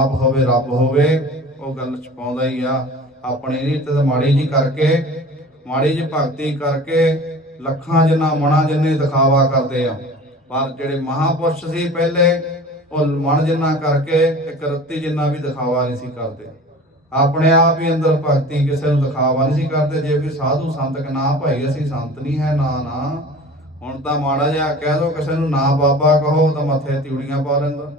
ਆਪ ਹੋਵੇ, ਰੱਬ ਹੋਵੇ, ਉਹ ਗੱਲ ਚ ਪਾਉਂਦਾ ਹੀ ਆ। ਆਪਣੀ ਰੀਤ ਤੇ ਮਾੜੀ ਜੀ ਕਰਕੇ, ਮਾੜੀ ਜੀ ਭਗਤੀ ਕਰਕੇ ਲੱਖਾਂ ਜਿੰਨਾ ਮਣਾ ਜਿੰਨੇ ਦਿਖਾਵਾ ਕਰਦੇ ਆ। ਪਰ ਜਿਹੜੇ ਮਹਾਪੁਰਸ਼ ਸੀ ਪਹਿਲੇ, ਉਹ ਮਨ ਜਿੰਨਾ ਕਰਕੇ ਇੱਕ ਰੱਤੀ ਜਿੰਨਾ ਵੀ ਦਿਖਾਵਾ ਨਹੀਂ ਸੀ ਕਰਦੇ। ਆਪਣੇ ਆਪ ਹੀ ਅੰਦਰ ਭਗਤੀ ਕਿਸੇ ਨੂੰ ਦਿਖਾਵਾ ਨਹੀਂ ਸੀ ਕਰਦੇ। ਜੇ ਵੀ ਸਾਧੂ ਸੰਤ ਕ ਨਾ ਭਾਈ, ਅਸੀਂ ਸੰਤ ਨਹੀਂ ਹੈ, ਨਾ ਨਾ। ਹੁਣ ਤਾਂ ਮਾੜਾ ਜਿਹਾ ਕਹਿ ਦੋ, ਕਿਸੇ ਨੂੰ ਨਾ ਬਾਬਾ ਕਹੋ, ਤਾਂ ਮੱਥੇ ਤਿਉੜੀਆਂ ਪਾ ਲੈਂਦਾ।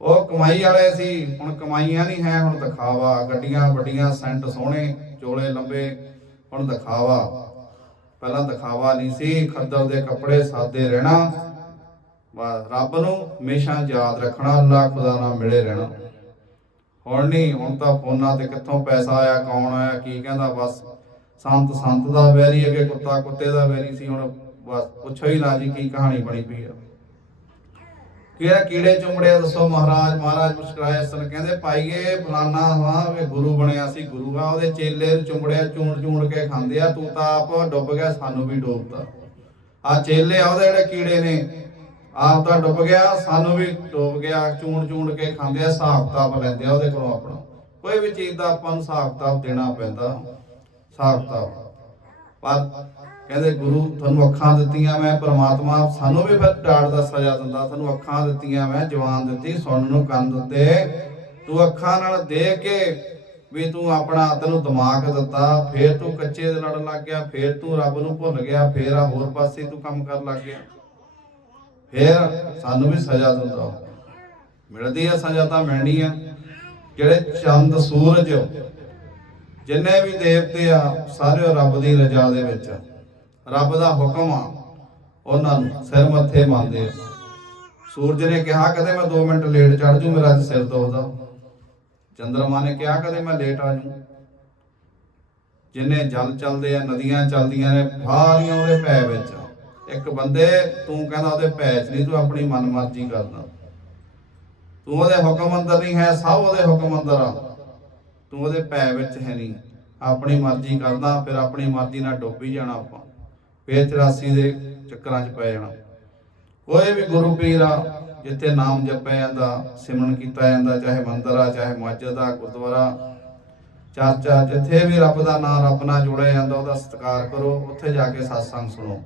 ਉਹ ਕਮਾਈ ਵਾਲੇ ਸੀ, ਹੁਣ ਕਮਾਈਆਂ ਨਹੀਂ ਹੈ, ਹੁਣ ਦਿਖਾਵਾ। ਗੱਡੀਆਂ ਵੱਡੀਆਂ, ਸੈਂਟ ਸੋਹਣੇ, ਚੋਲੇ ਲੰਬੇ, ਹੁਣ ਦਿਖਾਵਾ। ਪਹਿਲਾਂ ਦਿਖਾਵਾ ਨਹੀਂ ਸੀ, ਖੱਦਰ ਦੇ ਕੱਪੜੇ ਸਾਦੇ ਰਹਿਣਾ। ਬਸ ਰੱਬ ਨੂੰ ਹਮੇਸ਼ਾ ਯਾਦ ਰੱਖਣਾ, ਅੱਲਾ ਖੁਦਾ ਨਾਲ ਮਿਲੇ ਰਹਿਣਾ। ਹੁਣ ਨਹੀਂ, ਹੁਣ ਤਾਂ ਫੋਨਾਂ ਤੇ ਕਿੱਥੋਂ ਪੈਸਾ ਆਇਆ, ਕੌਣ ਆਇਆ, ਕੀ ਕਹਿੰਦਾ, ਬਸ ਸੰਤ ਸੰਤ ਦਾ ਵੈਰੀ ਅੱਗੇ, ਕੁੱਤਾ ਕੁੱਤੇ ਦਾ ਵੈਰੀ ਸੀ, ਹੁਣ ਬਸ ਪੁੱਛੋ ਹੀ ਨਾ ਜੀ, ਕੀ ਕਹਾਣੀ ਬਣੀ ਪਈ ਆ। ਕਿਹੜਾ ਕੀੜੇ ਚੁੰਮੜੇ ਦੱਸੋ ਮਹਾਰਾਜ ਮਹਾਰਾਜ ਮੁਸਕਰਾਏ ਸਨ, ਕਹਿੰਦੇ ਪਾਈਏ ਫਲਾਨਾ ਵਾ ਵੀ ਗੁਰੂ ਬਣਿਆ ਸੀ, ਗੁਰੂ ਆ, ਉਹਦੇ ਚੇਲੇ ਨੂੰ ਚੁੰਮੜਿਆ, ਚੂਣ ਚੂਣ ਕੇ ਖਾਂਦੇ ਆ, ਤੂੰ ਤਾਂ ਆਪ ਡੁੱਬ ਗਿਆ, ਸਾਨੂੰ ਵੀ ਡੋਬਤਾ। ਆ ਚੇਲੇ ਆ ਉਹਦੇ ਜਿਹੜੇ ਕੀੜੇ ਨੇ, ਆਪ ਤਾਂ ਡੁੱਬ ਗਿਆ, ਸਾਨੂੰ ਵੀ ਡੁੱਬ ਗਿਆ, ਚੂਣ ਚੂਣ ਕੇ ਖਾਂਦੇ ਆ, ਹਿਸਾਬ ਕਿਤਾਬ ਲੈਂਦੇ ਆ ਉਹਦੇ ਕੋਲੋਂ ਆਪਣਾ। ਕੋਈ ਵੀ ਚੀਜ਼ ਦਾ ਆਪਾਂ ਨੂੰ ਹਿਸਾਬ ਕਿਤਾਬ ਦੇਣਾ ਪੈਂਦਾ, ਹਿਸਾਬ ਕਿਤਾਬ। ਪਰ ਕਹਿੰਦੇ ਗੁਰੂ, ਤੁਹਾਨੂੰ ਅੱਖਾਂ ਦਿੱਤੀਆਂ ਮੈਂ, ਪ੍ਰਮਾਤਮਾ ਸਾਨੂੰ ਵੀ ਫਿਰ ਡਾਂਟ ਦਾ ਸਜ਼ਾ ਦਿੰਦਾ। ਤੁਹਾਨੂੰ ਅੱਖਾਂ ਦਿੱਤੀਆਂ ਮੈਂ, ਜਵਾਨ ਦਿੱਤੀ, ਸੁਣਨ ਨੂੰ ਕੰਨ ਦਿੱਤੇ। ਤੂੰ ਅੱਖਾਂ ਨਾਲ ਦੇਖ ਕੇ ਵੀ ਤੂੰ ਆਪਣਾ ਤੈਨੂੰ ਦਿਮਾਗ ਦਿੱਤਾ। ਫੇਰ ਤੂੰ ਕੱਚੇ ਦੇ ਲੜਨ ਲੱਗ ਗਿਆ, ਫੇਰ ਤੂੰ ਰੱਬ ਨੂੰ ਭੁੱਲ ਗਿਆ, ਫੇਰ ਆ ਹੋਰ ਪਾਸੇ ਤੂੰ ਕੰਮ ਕਰਨ ਲੱਗ ਗਿਆ। ਫੇਰ ਸਾਨੂੰ ਵੀ ਸਜ਼ਾ ਦਿੰਦਾ ਮਿਲਦੀ ਆ ਸਜ਼ਾ ਤਾਂ ਮਿਲਣੀ ਆ। ਜਿਹੜੇ ਚੰਦ ਸੂਰਜ, ਜਿੰਨੇ ਵੀ ਦੇਵਤੇ ਆ, ਸਾਰੇ ਰੱਬ ਦੀ ਰਜ਼ਾ ਦੇ ਵਿੱਚ ਆ। ਰੱਬ ਦਾ ਹੁਕਮ ਆ, ਉਹਨਾਂ ਨੂੰ ਸਿਰ ਮੱਥੇ ਮੰਨਦੇ ਆ। ਸੂਰਜ ਨੇ ਕਿਹਾ, ਕਦੇ ਮੈਂ 2 ਮਿੰਟ ਲੇਟ ਚੜ ਜੂ, ਮੇਰਾ ਅੱਜ ਸਿਰ ਦੁਖਦਾ। ਚੰਦਰਮਾ ਨੇ ਕਿਹਾ, ਕਦੇ ਮੈਂ ਲੇਟ ਆ ਜੂ। ਜਿੰਨੇ ਜਲ ਚੱਲਦੇ ਆ, ਨਦੀਆਂ ਚੱਲਦੀਆਂ ਨੇ ਸਾਰੀਆਂ ਉਹਦੇ ਪੈ ਵਿੱਚ ਇੱਕ ਬੰਦੇ, ਤੂੰ ਕਹਿੰਦਾ ਉਹਦੇ ਪੈ ਚ ਨਹੀਂ, ਤੂੰ ਆਪਣੀ ਮਨਮਰਜ਼ੀ ਕਰਦਾ। ਤੂੰ ਉਹਦੇ ਹੁਕਮ ਅੰਦਰ ਨਹੀਂ ਹੈ, ਸਭ ਉਹਦੇ ਹੁਕਮ ਅੰਦਰ ਆ। ਤੂੰ ਉਹਦੇ ਪੈ ਵਿੱਚ ਹੈ ਨਹੀਂ। ਆਪਣੀ ਮਰਜ਼ੀ ਕਰਦਾ, ਫਿਰ ਆਪਣੀ ਮਰਜ਼ੀ ਨਾਲ ਡੁੱਬ ਹੀ ਜਾਣਾ ਆਪਾਂ। ਫਿਰ 84 ਦੇ ਚੱਕਰਾਂ 'ਚ ਪੈ ਜਾਣਾ। ਕੋਈ ਵੀ ਗੁਰੂ ਪੀਰ ਆ, ਜਿੱਥੇ ਨਾਮ ਜਪਿਆ ਜਾਂਦਾ, ਸਿਮਰਨ ਕੀਤਾ ਜਾਂਦਾ, ਚਾਹੇ ਮੰਦਰ ਆ, ਚਾਹੇ ਮਸਜਿਦ ਆ, ਗੁਰਦੁਆਰਾ, ਚਰਚਾ ਜਿੱਥੇ ਵੀ ਰੱਬ ਦਾ ਨਾਮ ਰੱਬ ਨਾਲ ਜੁੜਿਆ ਜਾਂਦਾ, ਉਹਦਾ ਸਤਿਕਾਰ ਕਰੋ, ਉੱਥੇ ਜਾ ਕੇ satsang ਸੁਣੋ।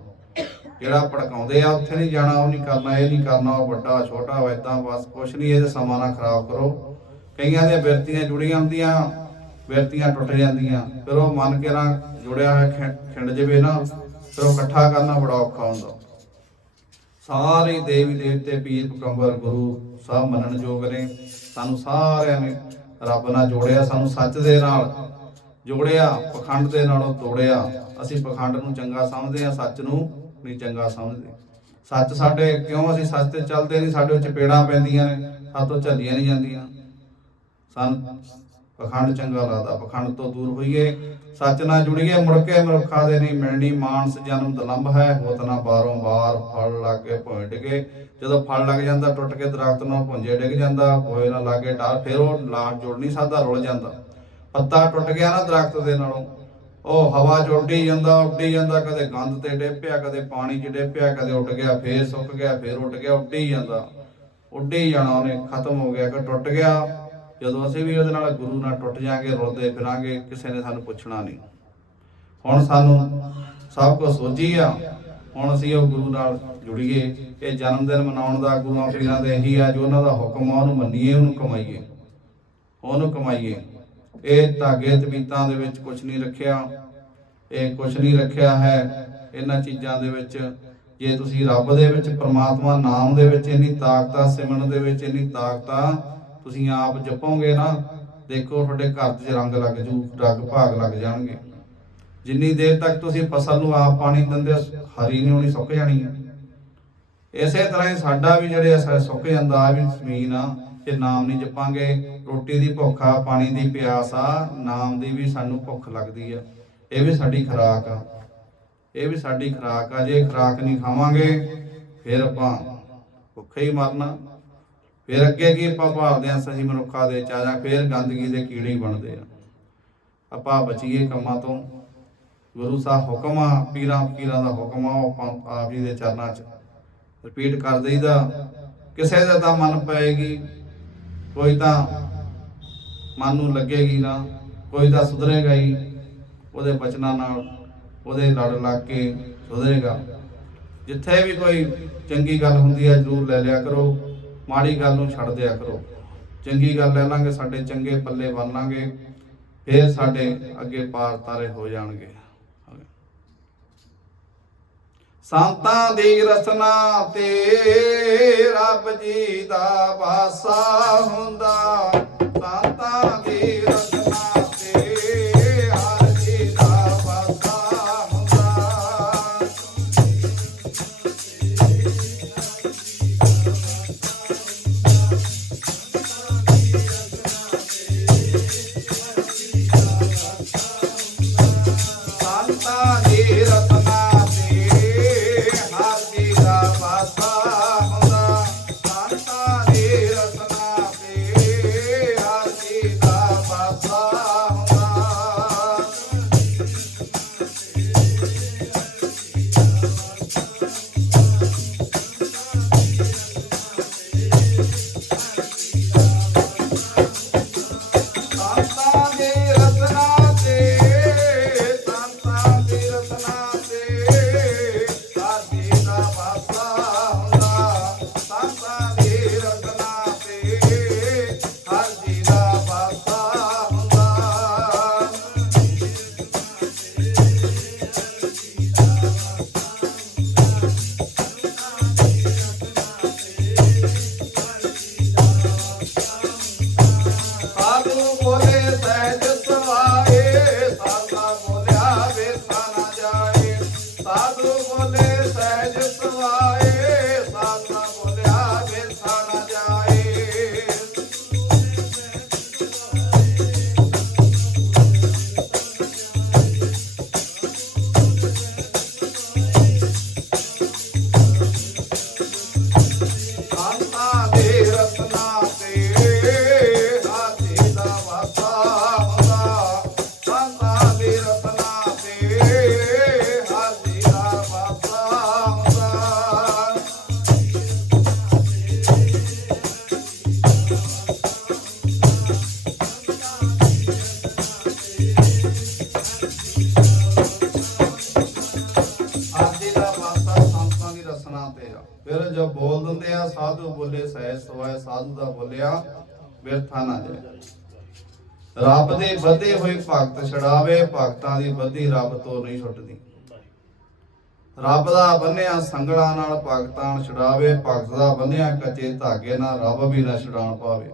ਜਿਹੜਾ ਭੜਕਾਉਂਦੇ ਆ, ਉੱਥੇ ਨਹੀਂ ਜਾਣਾ, ਉਹ ਨਹੀਂ ਕਰਨਾ, ਇਹ ਨਹੀਂ ਕਰਨਾ, ਉਹ ਵੱਡਾ, ਛੋਟਾ ਵਾ ਏਦਾਂ, ਬਸ ਕੁਛ ਨਹੀਂ, ਇਹਦੇ ਸਮਾਂ ਨਾ ਖਰਾਬ ਕਰੋ। ਕਈਆਂ ਦੀਆਂ ਬਿਰਤੀਆਂ ਜੁੜੀਆਂ ਹੁੰਦੀਆਂ, ਬਿਰਤੀਆਂ ਟੁੱਟ ਜਾਂਦੀਆਂ, ਫਿਰ ਉਹ ਮਨ ਕੇ ਨਾਲ ਜੁੜਿਆ ਹੋਇਆ ਖਿੰ- ਖਿੰਡ ਜਵੇ ਨਾ ਫਿਰ ਉਹ ਇਕੱਠਾ ਕਰਨਾ ਬੜਾ ਔਖਾ ਹੁੰਦਾ। ਸਾਰੇ ਦੇਵੀ ਦੇਵਤੇ, ਪੀਰ ਪਕੰਬਰ ਗੁਰੂ ਸਭ ਮੰਨਣ ਨੇ। ਸਾਨੂੰ ਸਾਰਿਆਂ ਨੇ ਰੱਬ ਨਾਲ ਜੋੜਿਆ, ਸਾਨੂੰ ਸੱਚ ਦੇ ਨਾਲ ਜੋੜਿਆ, ਪਖੰਡ ਦੇ ਨਾਲੋਂ ਤੋੜਿਆ। ਅਸੀਂ ਪਖੰਡ ਨੂੰ ਚੰਗਾ ਸਮਝਦੇ ਆ ਸੱਚ ਨੂੰ ਨਹੀਂ ਚੰਗਾ ਸਮਝਦੇ। ਸੱਚ ਸਾਡੇ ਕਿਉਂ ਅਸੀਂ ਸੱਚ ਤੇ ਚੱਲਦੇ ਨਹੀਂ? ਸਾਡੇ ਚਪੇੜਾਂ ਪੈਂਦੀਆਂ ਨੇ ਸਾਤੋਂ ਝੱਲੀਆਂ ਨਹੀਂ ਜਾਂਦੀਆਂ। ਸਾਨੂੰ ਪਖੰਡ ਚੰਗਾ ਲੱਗਦਾ, ਪਖੰਡ ਤੋਂ ਦੂਰ ਹੋਈਏ। ਸੱਚ ਨਾਲ ਜੁੜੀਏ, ਮੁੜ ਕੇ ਮਨੁੱਖਾ ਦੇ ਨਹੀਂ ਮਿਲਣੀ। ਮਾਨਸ ਜਨਮ ਦਲੰਭ ਹੈ, ਹੋਤ ਨਾ ਬਾਰੋਂ ਬਾਰ ਫਲ ਲੱਗੇ ਭੋਏ ਡਿਗੇ। ਜਦੋਂ ਫਲ ਲੱਗ ਜਾਂਦਾ, ਟੁੱਟ ਕੇ ਦਰਖਤ ਨੂੰ ਭੁੰਜੇ ਡਿੱਗ ਜਾਂਦਾ। ਹੋਏ ਨਾ ਲਾਗੇ ਡਰ, ਫਿਰ ਉਹ ਲਾਟ ਜੁੜ ਨਹੀਂ ਸਕਦਾ ਰੁਲ ਜਾਂਦਾ। ਪੱਤਾ ਟੁੱਟ ਗਿਆ ਨਾ ਦਰਖਤ ਦੇ ਨਾਲੋਂ। ਉਹ ਹਵਾ ਚ ਉੱਡੀ ਜਾਂਦਾ ਉੱਡੀ ਜਾਂਦਾ। ਕਦੇ ਗੰਦ ਤੇ ਡੇਪਿਆ, ਕਦੇ ਪਾਣੀ ਚ ਡੇਪਿਆ, ਕਦੇ ਉੱਡ ਗਿਆ, ਫੇਰ ਸੁੱਕ ਗਿਆ, ਫੇਰ ਉੱਡ ਗਿਆ, ਉੱਡੀ ਜਾਂਦਾ। ਉੱਡੀ ਜਾਣਾ ਉਹਨੇ, ਖਤਮ ਹੋ ਗਿਆ ਕਿ ਟੁੱਟ ਗਿਆ। ਜਦੋਂ ਅਸੀਂ ਵੀ ਉਹਦੇ ਨਾਲ ਗੁਰੂ ਨਾਲ ਟੁੱਟ ਜਾਾਂਗੇ, ਰੁਲਦੇ ਫਿਰਾਂਗੇ, ਕਿਸੇ ਨੇ ਸਾਨੂੰ ਪੁੱਛਣਾ ਨਹੀਂ। ਹੁਣ ਸਾਨੂੰ ਸਭ ਕੁਝ ਸੋਝੀ ਆ। ਹੁਣ ਅਸੀਂ ਉਹ ਗੁਰੂ ਨਾਲ ਜੁੜੀਏ। ਇਹ ਜਨਮ ਦਿਨ ਮਨਾਉਣ ਦਾ ਗੁਰੂਆਂ ਪੀਰਾਂ ਦੇ ਇਹੀ ਆ, ਜੋ ਉਹਨਾਂ ਦਾ ਹੁਕਮ ਆ, ਉਹਨੂੰ ਮੰਨੀਏ, ਉਹਨੂੰ ਕਮਾਈਏ। ਉਹਨੂੰ ਕਮਾਈਏ। ਇਹ ਧਾਗੇ ਤਵੀਤਾਂ ਦੇ ਵਿੱਚ ਕੁਝ ਨਹੀਂ ਰੱਖਿਆ। ਇਹ ਕੁਝ ਨਹੀਂ ਰੱਖਿਆ ਹੈ ਇਹਨਾਂ ਚੀਜ਼ਾਂ ਦੇ ਵਿੱਚ। ਜੇ ਤੁਸੀਂ ਰੱਬ ਦੇ ਵਿੱਚ, ਪ੍ਰਮਾਤਮਾ ਨਾਮ ਦੇ ਵਿੱਚ ਇੰਨੀ ਤਾਕਤ ਆ ਸਿਮਰਨ ਦੇ ਵਿੱਚ ਇੰਨੀ ਤਾਕਤ ਆ ਤੁਸੀਂ ਆਪ ਜਪੋਗੇ ਨਾ, ਦੇਖੋ ਤੁਹਾਡੇ ਘਰ 'ਚ ਰੰਗ ਲੱਗ ਜੂ, ਰੰਗ ਭਾਗ ਲੱਗ ਜਾਣਗੇ। ਜਿੰਨੀ ਦੇਰ ਤੱਕ ਤੁਸੀਂ ਫਸਲ ਨੂੰ ਆਪ ਪਾਣੀ ਦਿੰਦੇ ਹਰੀ ਨਹੀਂ ਹੋਣੀ, ਸੁੱਕ ਜਾਣੀ ਹੈ ਇਸੇ ਤਰ੍ਹਾਂ ਹੀ ਸਾਡਾ ਵੀ ਜਿਹੜੇ ਸੁੱਕ ਜਾਂਦਾ, ਆ ਵੀ ਜ਼ਮੀਨ ਆ, ਜੇ ਨਾਮ ਨਹੀਂ ਜਪਾਂਗੇ, ਰੋਟੀ ਦੀ ਭੁੱਖ ਆ, ਪਾਣੀ ਦੀ ਪਿਆਸ ਆ, ਨਾਮ ਦੀ ਵੀ ਸਾਨੂੰ ਭੁੱਖ ਲੱਗਦੀ ਆ। ਇਹ ਵੀ ਸਾਡੀ ਖੁਰਾਕ ਆ। ਇਹ ਵੀ ਸਾਡੀ ਖੁਰਾਕ ਆ। ਜੇ ਖੁਰਾਕ ਨਹੀਂ ਖਾਵਾਂਗੇ, ਫਿਰ ਆਪਾਂ ਭੁੱਖੇ ਹੀ ਮਰਨਾ। ਫਿਰ ਅੱਗੇ ਕੀ ਆਪਾਂ ਭਾਲਦੇ ਆ ਸਹੀ ਮਨੁੱਖਾ ਦੇ ਚਾਹਾਂ ਫਿਰ ਗੰਦਗੀ ਦੇ ਕੀੜੇ ਬਣਦੇ ਆ। ਆਪਾਂ ਬਚੀਏ ਕੰਮਾਂ ਤੋਂ। ਗੁਰੂ ਸਾਹਿਬ ਹੁਕਮ ਆ, ਪੀਰਾਂ ਫਕੀਰਾਂ ਦਾ ਹੁਕਮ ਆ, ਉਹ ਆਪਾਂ ਆਪ ਜੀ ਦੇ ਚਰਨਾਂ 'ਚ ਰਿਪੀਟ ਕਰ ਦਈਦਾ। ਕਿਸੇ ਦਾ ਤਾਂ ਮਨ ਪਏਗੀ, ਕੋਈ ਤਾਂ ਮਨ ਨੂੰ ਲੱਗੇਗੀ ਨਾ, ਕੋਈ ਤਾਂ ਸੁਧਰੇਗਾ ਹੀ, ਉਹਦੇ ਬਚਨਾਂ ਨਾਲ ਉਹਦੇ ਲੜ ਲੱਗ ਕੇ ਸੁਧਰੇਗਾ। ਜਿੱਥੇ ਵੀ ਕੋਈ ਚੰਗੀ ਗੱਲ ਹੁੰਦੀ ਹੈ ਜ਼ਰੂਰ ਲੈ ਲਿਆ ਕਰੋ। ਮਾੜੀ ਗੱਲ ਨੂੰ ਛੱਡ ਦਿਆ ਕਰੋ। ਚੰਗੀ ਗੱਲ ਲੈ ਲਾਂਗੇ ਸਾਡੇ ਚੰਗੇ ਪੱਲੇ ਬਣ ਲਾਂਗੇ ਫਿਰ ਸਾਡੇ ਅੱਗੇ ਪਾਰ ਤਾਰੇ ਹੋ ਜਾਣਗੇ। ਸੰਤਾਂ ਦੀ ਰਸਨਾ ਤੇ ਰੱਬ ਜੀ ਦਾ ਵਾਸਾ ਹੁੰਦਾ। ਸਾਧੂ ਬੋਲੇ ਸਹਿ ਸਵਾਏ, ਸਾਧੂ ਦਾ ਬੋਲਿਆ, ਬਿਰਥਾ ਨਾ ਜਾਏ। ਰੱਬ ਦੇ ਵਧੇ ਹੋਏ ਭਗਤ ਛਡਾਵੇ, ਭਗਤਾਂ ਦੀ ਵਧੀ ਰੱਬ ਤੋਂ ਨਹੀਂ ਛੁੱਟਦੀ। ਰੱਬ ਦਾ ਬੰਨਿਆ ਸੰਗਲਾਂ ਨਾਲ ਭਗਤਾਂ ਨੂੰ ਭਗਤ ਦਾ ਬੰਨਿਆ ਕੱਚੇ ਧਾਗੇ ਨਾਲ ਰੱਬ ਵੀ ਨਾ ਛਡਾਣ ਪਾਵੇ।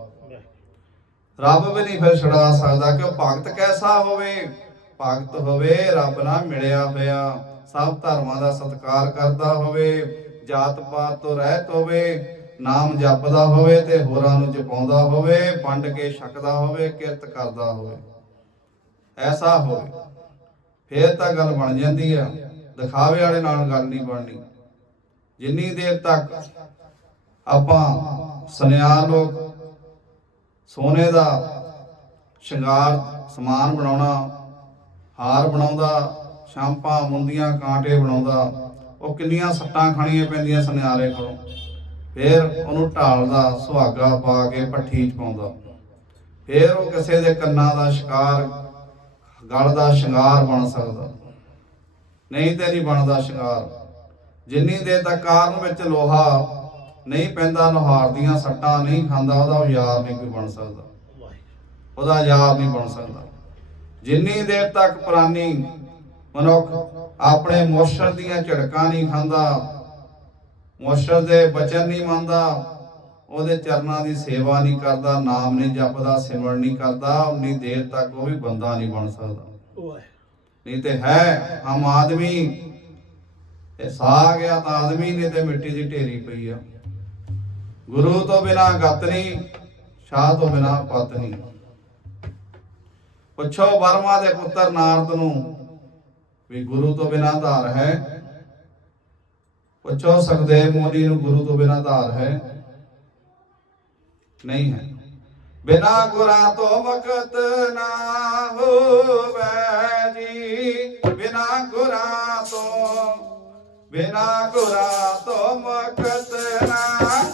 ਰੱਬ ਵੀ ਨਹੀਂ ਫਿਰ ਛਡਾ ਸਕਦਾ ਕਿ ਭਗਤ ਕੈਸਾ ਹੋਵੇ? ਭਗਤ ਹੋਵੇ, ਰੱਬ ਨਾਲ ਮਿਲਿਆ ਹੋਇਆ, ਸਭ ਧਰਮਾਂ ਦਾ ਸਤਿਕਾਰ ਕਰਦਾ ਹੋਵੇ ਜਾਤ ਪਾਤ ਤੋਂ ਰਹਿਤ ਹੋਵੇ ਨਾਮ ਜਪਦਾ ਹੋਵੇ ਤੇ ਹੋਰਾਂ ਨੂੰ ਜਪਾਉਂਦਾ ਹੋਵੇ, ਵੰਡ ਕੇ ਛਕਦਾ ਹੋਵੇ, ਕਿਰਤ ਕਰਦਾ ਹੋਵੇ। ਐਸਾ ਹੋਵੇ। ਫੇਰ ਤਾਂ ਗੱਲ ਬਣ ਜਾਂਦੀ ਆ। ਦਿਖਾਵੇ ਵਾਲੇ ਨਾਲ ਗੱਲ ਨਹੀਂ ਬਣਨੀ। ਜਿੰਨੀ ਦੇਰ ਤੱਕ ਆਪਾਂ ਸੁਨਿਆਰ ਲੋਕ ਸੋਨੇ ਦਾ ਸ਼ਿੰਗਾਰ, ਸਮਾਨ ਬਣਾਉਣਾ, ਹਾਰ ਬਣਾਉਂਦਾ, ਸ਼ਾਂਪਾਂ, ਮੁੰਦੀਆਂ, ਕਾਂਟੇ ਬਣਾਉਂਦਾ, ਉਹ ਕਿੰਨੀਆਂ ਸੱਟਾਂ ਖਾਣੀਆਂ ਪੈਂਦੀਆਂ ਸੁਨਿਆਰੇ ਕੋਲੋਂ। ਫਿਰ ਉਹਨੂੰ ਢਾਲਦਾ, ਸੁਹਾਗਾ ਪਾ ਕੇ ਪੱਠੀ ਚ ਪਾਉਂਦਾ। ਫਿਰ ਉਹ ਕਿਸੇ ਦੇ ਕੰਨਾਂ ਦਾ ਸ਼ਿਕਾਰ, ਗਲ ਦਾ ਸ਼ਿੰਗਾਰ ਬਣ ਸਕਦਾ। ਨਹੀਂ ਤੇ ਨਹੀਂ ਬਣਦਾ ਸ਼ਿੰਗਾਰ। ਜਿੰਨੀ ਦੇਰ ਤੱਕ ਕਾਰਨ ਵਿੱਚ ਲੋਹਾ ਨਹੀਂ ਪੈਂਦਾ ਲੋਹਾਰ ਦੀਆਂ ਸੱਟਾਂ ਨਹੀਂ ਖਾਂਦਾ, ਉਹਦਾ ਉਹ ਯਾਰ ਨਹੀਂ ਕੋਈ ਬਣ ਸਕਦਾ। ਉਹਦਾ ਯਾਰ ਨਹੀਂ ਬਣ ਸਕਦਾ। ਜਿੰਨੀ ਦੇਰ ਤੱਕ ਪ੍ਰਾਨੀ ਮਨੁੱਖ ਆਪਣੇ ਮੁਰਸ਼ਦ ਦੀਆਂ ਝੜਕਾਂ ਨਹੀਂ ਖਾਂਦਾ ਮੁਰਸ਼ਦ ਦੇ ਬਚਨ ਨਹੀਂ ਮੰਨਦਾ ਉਹਦੇ ਚਰਨਾਂ ਦੀ ਸੇਵਾ ਨਹੀਂ ਕਰਦਾ ਨਾਮ ਨਹੀਂ ਜਪਦਾ ਸਿਮਰਨ ਨਹੀਂ ਕਰਦਾ ਉਨੀ ਦੇਰ ਤੱਕ ਉਹ ਵੀ ਬੰਦਾ ਨਹੀਂ ਬਣ ਸਕਦਾ। ਨਹੀਂ ਤੇ ਹੈ ਹਮ ਆਦਮੀ ਇਹ ਸਾ ਗਿਆ ਤਾਂ ਆਦਮੀ ਨੇ ਤੇ ਮਿੱਟੀ ਦੀ ਢੇਰੀ ਪਈ ਆ। ਗੁਰੂ ਤੋਂ ਬਿਨਾ ਗਤ ਨਹੀਂ ਸ਼ਾਹ ਤੋਂ ਬਿਨਾ ਪਤ ਨਹੀਂ। ਪੁੱਛੋ ਵਰਮਾ ਦੇ ਪੁੱਤਰ ਨਾਰਦ ਨੂੰ ਵੀ ਗੁਰੂ ਤੋਂ ਬਿਨਾ ਧਾਰ ਹੈ। ਪੁੱਛੋ ਸੁਖਦੇਵ ਮੋਦੀ ਨੂੰ ਗੁਰੂ ਤੋਂ ਬਿਨਾ ਧਾਰ ਹੈ? ਨਹੀਂ ਹੈ। ਬਿਨਾ ਗੁਰਾਂ ਤੋਂ ਵਕਤ ਨਾ ਹੋਵੇ ਜੀ। ਬਿਨਾ ਗੁਰਾਂ ਤੋਂ, ਬਿਨਾ ਗੁਰਾਂ ਤੋਂ ਵਕਤ ਨਾ